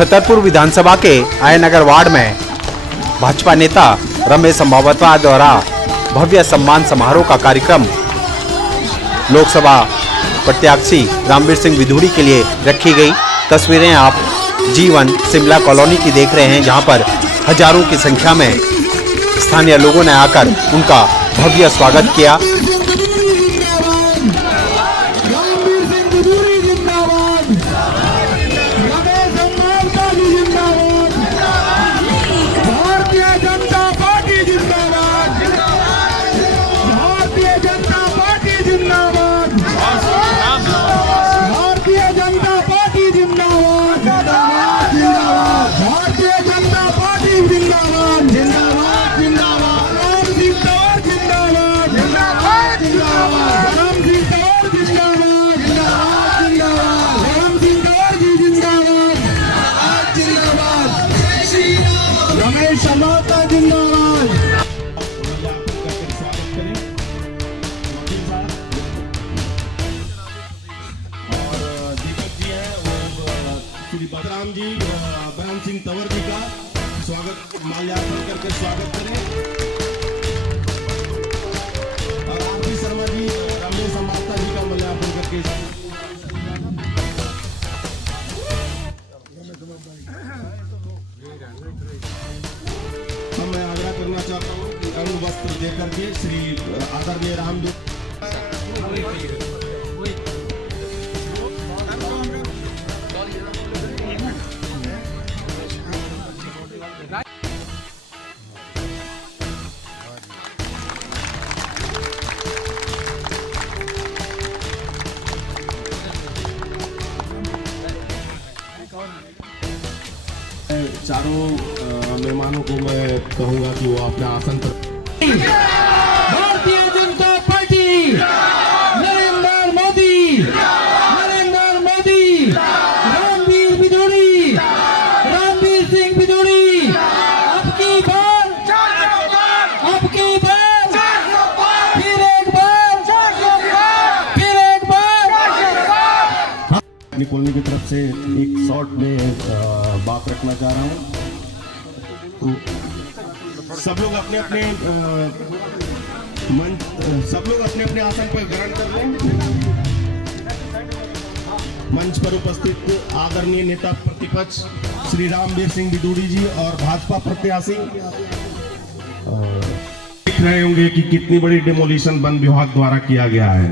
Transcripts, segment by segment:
छतरपुर विधानसभा के आयनगर वार्ड में भाजपा नेता रमेश संभावतवा द्वारा भव्य सम्मान समारोह का कार्यक्रम लोकसभा प्रत्याशी रामवीर सिंह विधूड़ी के लिए रखी गई। तस्वीरें आप G1 शिमला कॉलोनी की देख रहे हैं, जहां पर हजारों की संख्या में स्थानीय लोगों ने आकर उनका भव्य स्वागत किया। बलराम जी बहन सिंह तंवर जी का स्वागत माल्यार्पण करके स्वागत करें। और आरती शर्मा जी रमेश संभावता जी का माल्यार्पण करके मैं आग्रह करना चाहता हूँ कि अंग वस्त्र देकर के श्री आदरणीय रामदेव चारों मेहमानों को मैं कहूंगा कि वो अपने आसन पर। भारतीय जनता पार्टी नरेंद्र मोदी रामवीर विधूड़ी रामवीर सिंह विधूड़ी आपकी बार फिर एक बार अपनी कॉलोनी की तरफ से एक शॉर्ट में बात रखना चाह रहा हूँ। तो सब लोग अपने अपने आसन पर ग्रहण कर लें। मंच पर उपस्थित आदरणीय नेता प्रतिपक्ष श्री रामवीर सिंह विधूड़ी जी और भाजपा प्रत्याशी देख रहे होंगे कि कितनी बड़ी डिमोलिशन वन विभाग द्वारा किया गया है।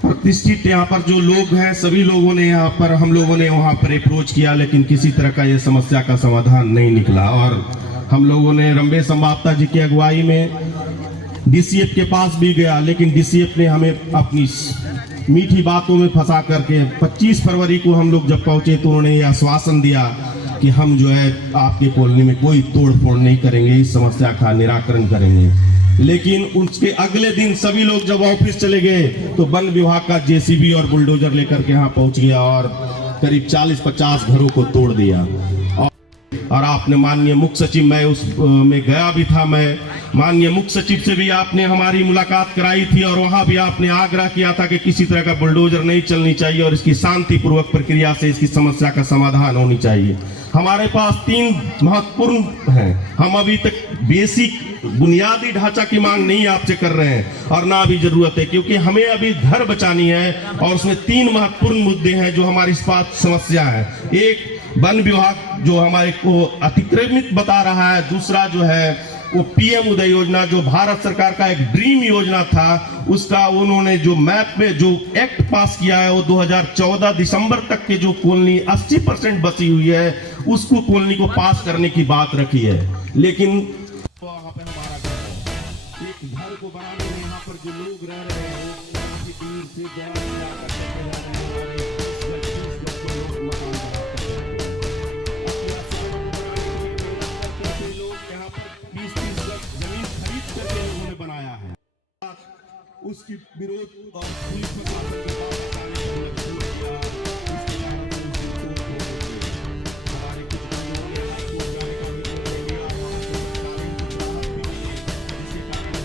प्रतिष्ठित यहाँ पर जो लोग हैं सभी लोगों ने हम लोगों ने वहाँ पर अप्रोच किया, लेकिन किसी तरह का ये समस्या का समाधान नहीं निकला। और हम लोगों ने रमेश संभावता जी की अगुवाई में DCF के पास भी गया, लेकिन DCF ने हमें अपनी मीठी बातों में फंसा करके 25 फरवरी को हम लोग जब पहुंचे तो उन्होंने ये आश्वासन दिया कि हम जो है आपके कॉलोनी में कोई तोड़ फोड़ नहीं करेंगे, इस समस्या का निराकरण करेंगे। लेकिन उसके अगले दिन सभी लोग जब ऑफिस चले गए तो वन विभाग का JCB और बुलडोजर लेकर के यहाँ पहुंच गया और करीब 40-50 घरों को तोड़ दिया। और आपने माननीय मुख्य सचिव, मैं उस में गया भी था, मैं माननीय मुख्य सचिव से भी आपने हमारी मुलाकात कराई थी और वहां भी आपने आग्रह किया था कि किसी तरह का बुलडोजर नहीं चलनी चाहिए और इसकी शांतिपूर्वक प्रक्रिया से इसकी समस्या का समाधान होनी चाहिए। हमारे पास 3 महत्वपूर्ण हैं। हम अभी तक बेसिक बुनियादी ढांचा की मांग नहीं आपसे कर रहे हैं और ना अभी जरूरत है, क्योंकि हमें अभी घर बचानी है और उसमें 3 महत्वपूर्ण मुद्दे हैं जो हमारी इस बात समस्या है। एक, वन विभाग जो हमारे को अतिक्रमित बता रहा है। दूसरा जो है वो PM उदय योजना जो भारत सरकार का एक ड्रीम योजना था, उसका उन्होंने जो मैप में जो एक्ट पास किया है वो 2014 दिसंबर तक के जो कॉलोनी 80% बची हुई है उसको कॉलोनी को पास करने की बात रखी है। लेकिन वहाँ पे हमारा घर है, एक घर को बनाने में यहाँ पर जो लोग रह रहे हैं काफी दूर से उसकी विरोध और पुलिस प्रशासन के पास आने पर मजबूर किया। इसके कारण उसकी तोड़ फोड़ होती है। हमारे कुछ भाइयों ने हाईकोर्ट जाने का भी निर्णय लिया और वहाँ से सरकारी राहत भी मिली, जिसके कारण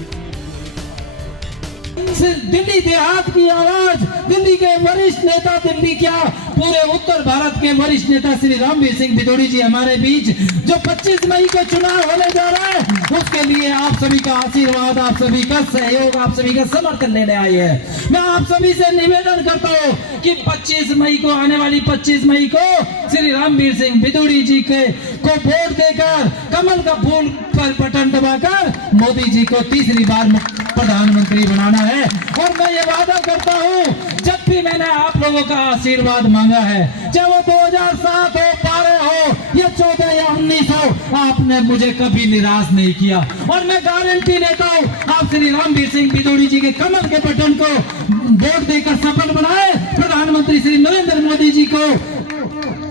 दिल्ली देहात की आवाज, दिल्ली के वरिष्ठ नेता, दिल्ली क्या पूरे उत्तर भारत के वरिष्ठ नेता श्री रामवीर सिंह भिदोड़ी जी हमारे बीच, जो 25 मई को चुनाव होने जा रहा है, उसके लिए आप सभी का आशीर्वाद, आप सभी का सहयोग, आप सभी का समर्थन लेने आई है। मैं आप सभी से निवेदन करता हूँ कि 25 मई को, आने वाली 25 मई को श्री रामवीर सिंह भिदोड़ी जी को वोट देकर, कमल का फूल पर बटन दबाकर मोदी जी को तीसरी बार प्रधानमंत्री बनाना है। और मैं ये वादा करता हूँ, जब भी मैंने आप लोगों का आशीर्वाद मांगा है, चाहे वो 2007 हो, 12 हो या 14 या 19 हो, आपने मुझे कभी निराश नहीं किया। और मैं गारंटी लेता हूँ, आप श्री रामवीर सिंह भिदोड़ी जी के कमल के बटन को वोट देकर सफल बनाए, प्रधानमंत्री श्री नरेंद्र मोदी जी को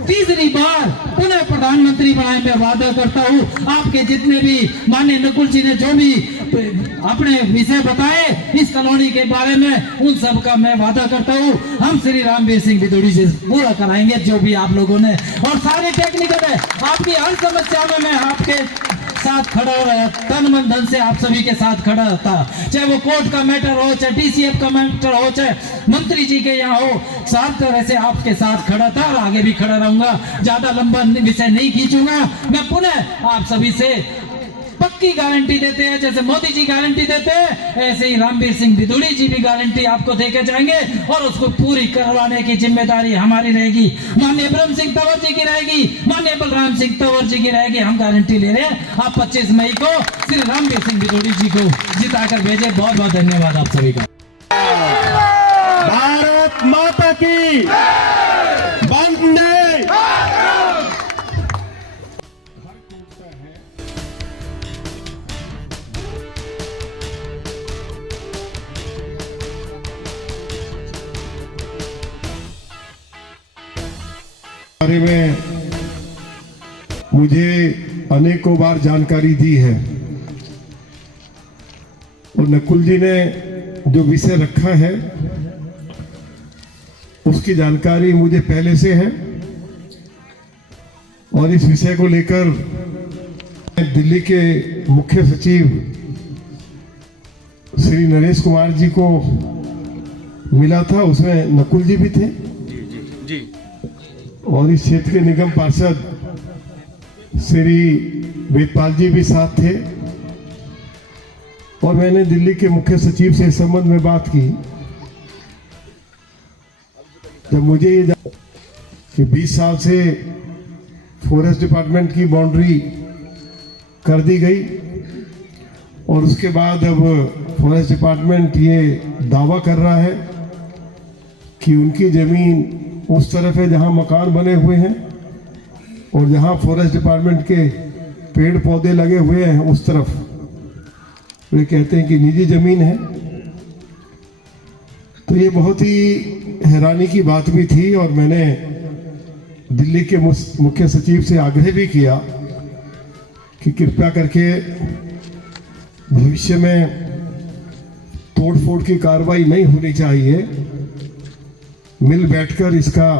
तीसरी बार पुनः प्रधानमंत्री बनाए। मैं वादा करता हूँ, आपके जितने भी माननीय नकुल जी ने जो भी अपने विषय बताए इस कॉलोनी के बारे में, उन सब का मैं वादा करता हूँ हम श्री रामवीर सिंह भिदोड़ी से पूरा कराएंगे जो भी आप लोगों ने। और सारे टेक्निकल है, आपकी हर समस्या में मैं आपके साथ खड़ा हो रहा, तन मन धन से आप सभी के साथ खड़ा रहता, चाहे वो कोर्ट का मैटर हो, चाहे डीसीएफ का मैटर हो, चाहे मंत्री जी के यहाँ हो, साफ तरह से आपके साथ खड़ा था और आगे भी खड़ा रहूंगा। ज्यादा लंबा विषय नहीं खींचूंगा। मैं पुनः आप सभी से पक्की गारंटी देते हैं, जैसे मोदी जी गारंटी देते हैं, ऐसे ही रामवीर सिंह भिदोड़ी जी भी गारंटी आपको देके जाएंगे और उसको पूरी करवाने की जिम्मेदारी हमारी रहेगी, माननीय ब्रह्म सिंह तंवर जी की रहेगी, माननीय बलराम सिंह तंवर जी की रहेगी। हम गारंटी ले रहे हैं, आप 25 मई को श्री रामवीर सिंह भिदोड़ी जी को जिताकर भेजे। बहुत बहुत धन्यवाद आप सभी का। भारत माता की वंदे। बारे में मुझे अनेकों बार जानकारी दी है और नकुल जी ने जो विषय रखा है उसकी जानकारी मुझे पहले से है। और इस विषय को लेकर दिल्ली के मुख्य सचिव श्री नरेश कुमार जी को मिला था, उसमें नकुल जी भी थे और इस क्षेत्र के निगम पार्षद श्री वेदपाल जी भी साथ थे। और मैंने दिल्ली के मुख्य सचिव से इस संबंध में बात की, जब मुझे ये कि 20 साल से फॉरेस्ट डिपार्टमेंट की बाउंड्री कर दी गई और उसके बाद अब फॉरेस्ट डिपार्टमेंट ये दावा कर रहा है कि उनकी जमीन उस तरफ है जहां मकान बने हुए हैं और जहां फॉरेस्ट डिपार्टमेंट के पेड़ पौधे लगे हुए हैं उस तरफ वे कहते हैं कि निजी जमीन है। तो ये बहुत ही हैरानी की बात भी थी और मैंने दिल्ली के मुख्य सचिव से आग्रह भी किया कि कृपया करके भविष्य में तोड़फोड़ की कार्रवाई नहीं होनी चाहिए, मिल बैठकर इसका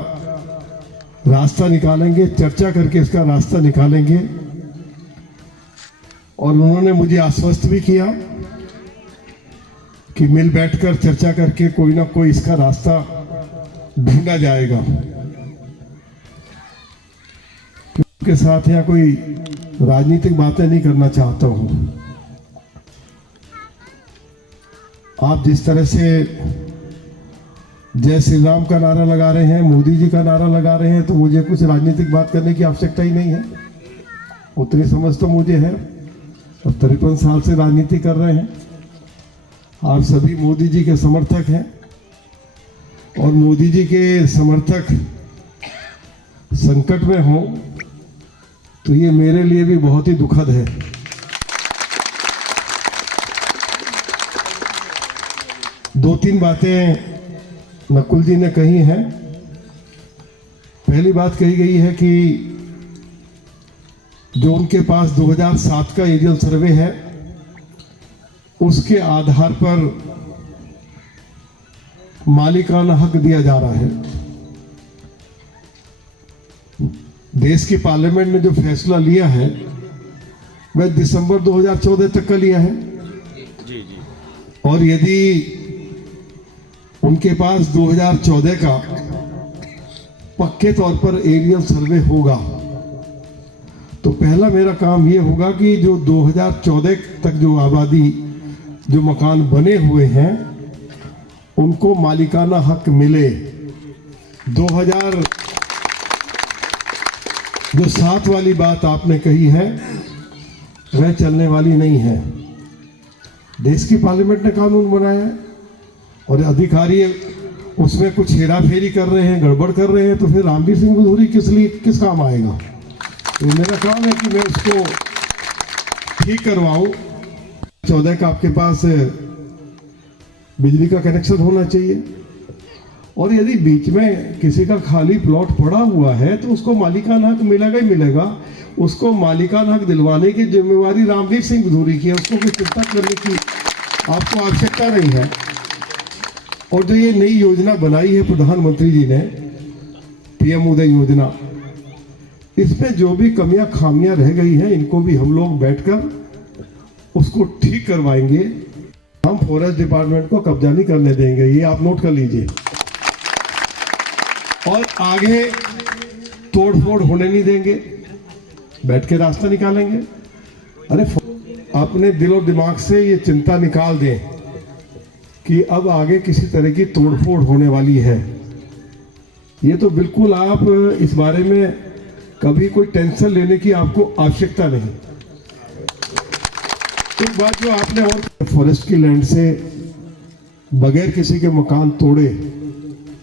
रास्ता निकालेंगे, चर्चा करके इसका रास्ता निकालेंगे। और उन्होंने मुझे आश्वस्त भी किया कि मिल बैठकर चर्चा करके कोई ना कोई इसका रास्ता ढूंढा जाएगा। उनके साथ यहाँ कोई राजनीतिक बातें नहीं करना चाहता हूं। आप जिस तरह से जय श्री राम का नारा लगा रहे हैं, मोदी जी का नारा लगा रहे हैं, तो मुझे कुछ राजनीतिक बात करने की आवश्यकता ही नहीं है। उतनी समझ तो मुझे है, अब 53 साल से राजनीति कर रहे हैं। आप सभी मोदी जी के समर्थक हैं और मोदी जी के समर्थक संकट में हो तो ये मेरे लिए भी बहुत ही दुखद है। दो तीन बातें नकुल जी ने कही हैं। पहली बात कही गई है कि जो उनके पास 2007 का एरियल सर्वे है उसके आधार पर मालिकाना हक दिया जा रहा है। देश की पार्लियामेंट ने जो फैसला लिया है वह दिसंबर 2014 तक का लिया है। और यदि उनके पास 2014 का पक्के तौर पर एरियल सर्वे होगा। तो पहला मेरा काम ये होगा कि जो 2014 तक जो आबादी जो मकान बने हुए हैं उनको मालिकाना हक मिले। 2007 वाली बात आपने कही है वह चलने वाली नहीं है। देश की पार्लियामेंट ने कानून बनाया है और अधिकारी उसमें कुछ हेरा फेरी कर रहे हैं, गड़बड़ कर रहे हैं, तो फिर रामवीर सिंह बिधूरी किस काम आएगा। तो मेरा काम है कि मैं उसको ठीक करवाऊं। 14 का आपके पास बिजली का कनेक्शन होना चाहिए और यदि बीच में किसी का खाली प्लॉट पड़ा हुआ है तो उसको मालिकाना हक मिलेगा ही मिलेगा। उसको मालिकाना हक दिलवाने की जिम्मेवारी रामवीर सिंह बिधूरी की है, उसको कोई चिंता करने की आपको आवश्यकता नहीं है। और जो ये नई योजना बनाई है प्रधानमंत्री जी ने, पीएम उदय योजना, इसमें जो भी कमियां खामियां रह गई हैं इनको भी हम लोग बैठकर उसको ठीक करवाएंगे। हम फॉरेस्ट डिपार्टमेंट को कब्जा नहीं करने देंगे, ये आप नोट कर लीजिए। और आगे तोड़फोड़ होने नहीं देंगे, बैठ के रास्ता निकालेंगे। अरे अपने दिल और दिमाग से ये चिंता निकाल दें कि अब आगे किसी तरह की तोड़फोड़ होने वाली है। ये तो बिल्कुल आप इस बारे में कभी कोई टेंशन लेने की आपको आवश्यकता नहीं। एक बात जो आपने और फॉरेस्ट की लैंड से बगैर किसी के मकान तोड़े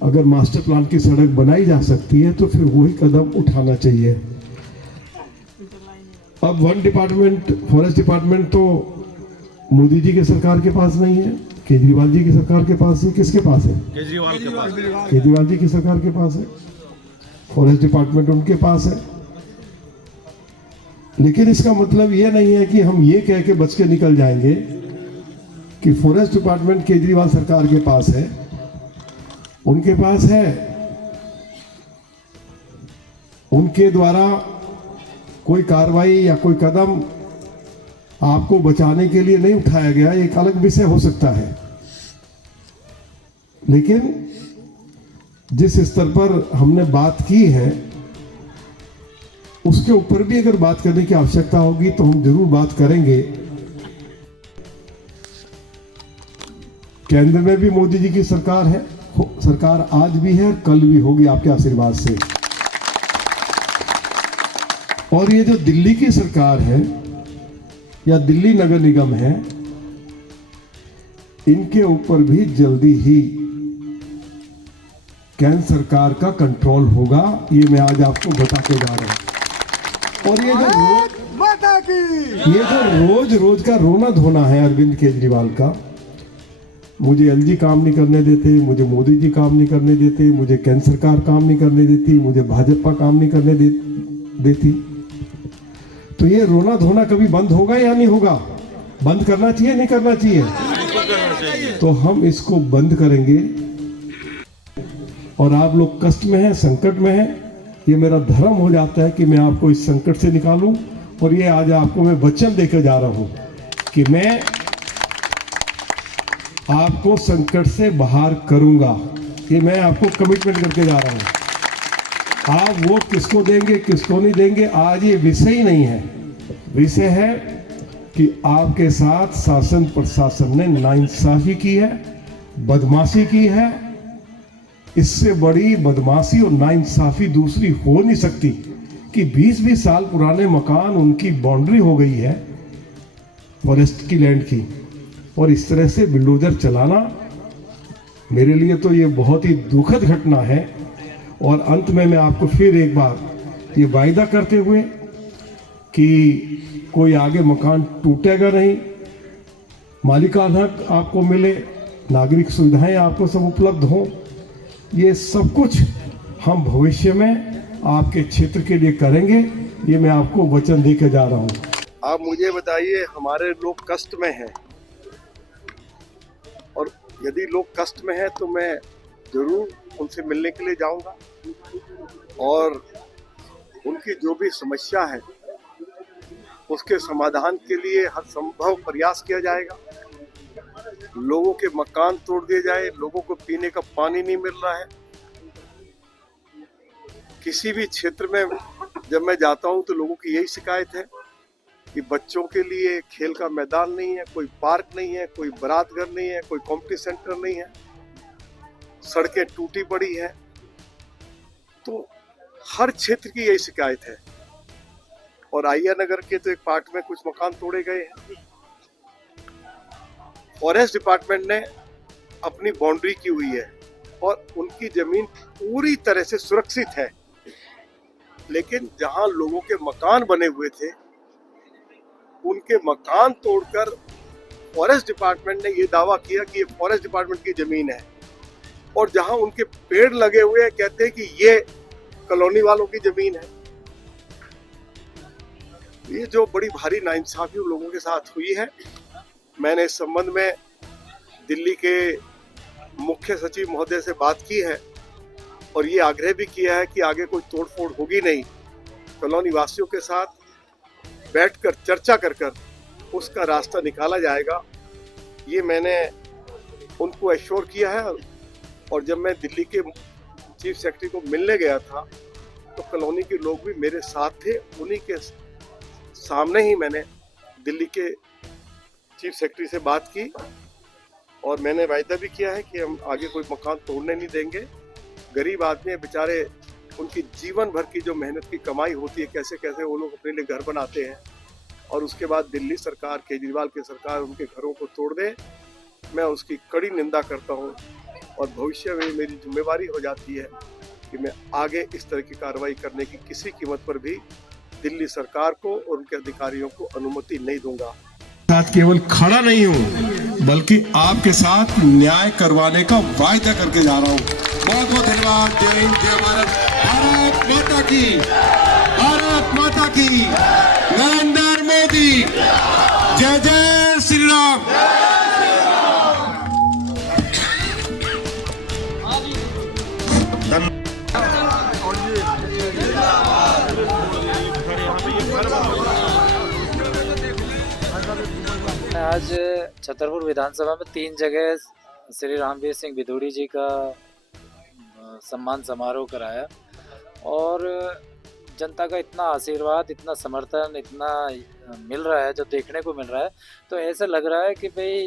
अगर मास्टर प्लान की सड़क बनाई जा सकती है तो फिर वही कदम उठाना चाहिए। अब वन डिपार्टमेंट, फॉरेस्ट डिपार्टमेंट तो मोदी जी की सरकार के पास नहीं है, केजरीवाल जी की सरकार के पास है। किसके पास है? केजरीवाल के पास। केजरीवाल जी की सरकार के पास है। फॉरेस्ट डिपार्टमेंट उनके पास है। लेकिन इसका मतलब यह नहीं है कि हम ये कह के बच के निकल जाएंगे कि फॉरेस्ट डिपार्टमेंट केजरीवाल सरकार के पास है। उनके पास है, उनके द्वारा कोई कार्रवाई या कोई कदम आपको बचाने के लिए नहीं उठाया गया, एक अलग विषय हो सकता है। लेकिन जिस स्तर पर हमने बात की है उसके ऊपर भी अगर बात करने की आवश्यकता होगी तो हम जरूर बात करेंगे। केंद्र में भी मोदी जी की सरकार है, सरकार आज भी है, कल भी होगी आपके आशीर्वाद से। और ये जो दिल्ली की सरकार है या दिल्ली नगर निगम है, इनके ऊपर भी जल्दी ही केंद्र सरकार का कंट्रोल होगा, ये मैं आज आपको बता के जा रहा हूं। और ये जो रोज का रोना धोना है अरविंद केजरीवाल का, मुझे एलजी काम नहीं करने देते, मुझे मोदी जी काम नहीं करने देते, मुझे केंद्र सरकार काम नहीं करने देती, मुझे भाजपा काम नहीं करने देती, तो ये रोना धोना कभी बंद होगा या नहीं होगा? बंद करना चाहिए, नहीं करना चाहिए? तो हम इसको बंद करेंगे। और आप लोग कष्ट में हैं, संकट में हैं, ये मेरा धर्म हो जाता है कि मैं आपको इस संकट से निकालूं। और ये आज आपको मैं वचन देकर जा रहा हूं कि मैं आपको संकट से बाहर करूंगा। ये मैं आपको कमिटमेंट करके जा रहा हूं। आप वो किसको देंगे किसको नहीं देंगे आज ये विषय ही नहीं है। विषय है कि आपके साथ शासन प्रशासन ने नाइंसाफी की है, बदमाशी की है। इससे बड़ी बदमाशी और नाइंसाफी दूसरी हो नहीं सकती कि 20-20 साल पुराने मकान उनकी बाउंड्री हो गई है फॉरेस्ट की लैंड की, और इस तरह से बुलडोजर चलाना मेरे लिए तो ये बहुत ही दुखद घटना है। और अंत में मैं आपको फिर एक बार ये वायदा करते हुए कि कोई आगे मकान टूटेगा नहीं, मालिकाना हक आपको मिले, नागरिक सुविधाएं आपको सब उपलब्ध हों, ये सब कुछ हम भविष्य में आपके क्षेत्र के लिए करेंगे। ये मैं आपको वचन देकर जा रहा हूं। आप मुझे बताइए, हमारे लोग कष्ट में हैं और यदि लोग कष्ट में हैं तो मैं जरूर उनसे मिलने के लिए जाऊंगा और उनकी जो भी समस्या है उसके समाधान के लिए हर संभव प्रयास किया जाएगा। लोगों के मकान तोड़ दिए जाए, लोगों को पीने का पानी नहीं मिल रहा है। किसी भी क्षेत्र में जब मैं जाता हूं तो लोगों की यही शिकायत है कि बच्चों के लिए खेल का मैदान नहीं है, कोई पार्क नहीं है, कोई बारात घर नहीं है, कोई कॉम्पिटिशन सेंटर नहीं है, सड़कें टूटी पड़ी है। तो हर क्षेत्र की यही शिकायत है। और आइया नगर के तो एक पार्ट में कुछ मकान तोड़े गए हैं। फॉरेस्ट डिपार्टमेंट ने अपनी बाउंड्री की हुई है और उनकी जमीन पूरी तरह से सुरक्षित है, लेकिन जहां लोगों के मकान बने हुए थे उनके मकान तोड़कर फॉरेस्ट डिपार्टमेंट ने ये दावा किया कि ये फॉरेस्ट डिपार्टमेंट की जमीन है, और जहां उनके पेड़ लगे हुए हैं कहते हैं कि ये कॉलोनी वालों की जमीन है। ये जो बड़ी भारी नाइंसाफी उन लोगों के साथ हुई है, मैंने इस संबंध में दिल्ली के मुख्य सचिव महोदय से बात की है और ये आग्रह भी किया है कि आगे कोई तोड़फोड़ होगी नहीं। कॉलोनी वासियों के साथ बैठकर चर्चा कर उसका रास्ता निकाला जाएगा, ये मैंने उनको एश्योर किया है। और जब मैं दिल्ली के चीफ सेक्रेटरी को मिलने गया था तो कॉलोनी के लोग भी मेरे साथ थे। उन्हीं के सामने ही मैंने दिल्ली के चीफ सेक्रेटरी से बात की और मैंने वायदा भी किया है कि हम आगे कोई मकान तोड़ने नहीं देंगे। गरीब आदमी है बेचारे, उनकी जीवन भर की जो मेहनत की कमाई होती है, कैसे कैसे वो लोग अपने लिए घर बनाते हैं और उसके बाद दिल्ली सरकार, केजरीवाल की सरकार उनके घरों को तोड़ दे। मैं उसकी कड़ी निंदा करता हूँ और भविष्य में मेरी जिम्मेवारी हो जाती है कि मैं आगे इस तरह की कार्रवाई करने की किसी कीमत पर भी दिल्ली सरकार को और उनके अधिकारियों को अनुमति नहीं दूंगा। साथ केवल खड़ा नहीं हूं बल्कि आपके साथ न्याय करवाने का वायदा करके जा रहा हूं। बहुत बहुत धन्यवाद। जय हिंद, जय भारत, भारत माता की, भारत माता की, नरेंद्र मोदी, जय जय श्री राम। आज छतरपुर विधानसभा में 3 जगह श्री रामवीर सिंह भिदोड़ी जी का सम्मान समारोह कराया और जनता का इतना आशीर्वाद, इतना समर्थन, इतना मिल रहा है, जो देखने को मिल रहा है, तो ऐसा लग रहा है कि भाई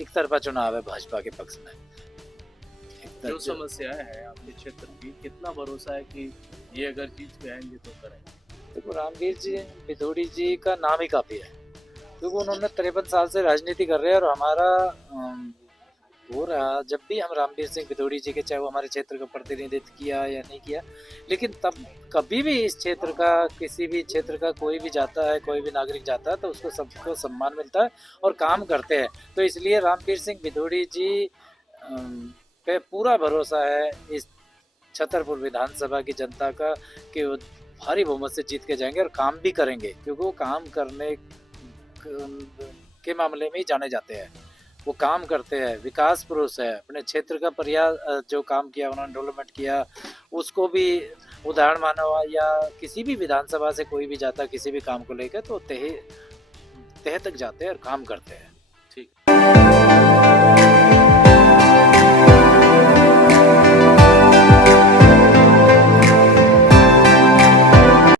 एक तरफा चुनाव है भाजपा के पक्ष में। जो समस्याएं हैं आपके क्षेत्र की, कितना भरोसा है कि ये अगर जीत पे आएंगे तो करेंगे? देखो, रामवीर जी भिदोड़ी जी का नाम ही काफी है, क्योंकि उन्होंने 53 साल से राजनीति कर रहे हैं और हमारा हो रहा, जब भी हम रामवीर सिंह भिदोड़ी जी के, चाहे वो हमारे क्षेत्र का प्रतिनिधित्व किया या नहीं किया, लेकिन तब कभी भी इस क्षेत्र का, किसी भी क्षेत्र का कोई भी जाता है, कोई भी नागरिक जाता है तो उसको सबको सम्मान मिलता है और काम करते हैं। तो इसलिए रामवीर सिंह भिदोड़ी जी पे पूरा भरोसा है इस छतरपुर विधानसभा की जनता का कि वो भारी बहुमत से जीत के जाएंगे और काम भी करेंगे, क्योंकि वो काम करने के मामले में ही जाने जाते हैं। वो काम करते हैं, विकास पुरुष है, अपने क्षेत्र का प्रयास जो काम किया उन्होंने, डेवलपमेंट किया, उसको भी उदाहरण माना हुआ। या किसी भी विधानसभा से कोई भी जाता किसी भी काम को लेकर तो तह तक जाते हैं और काम करते हैं। ठीक।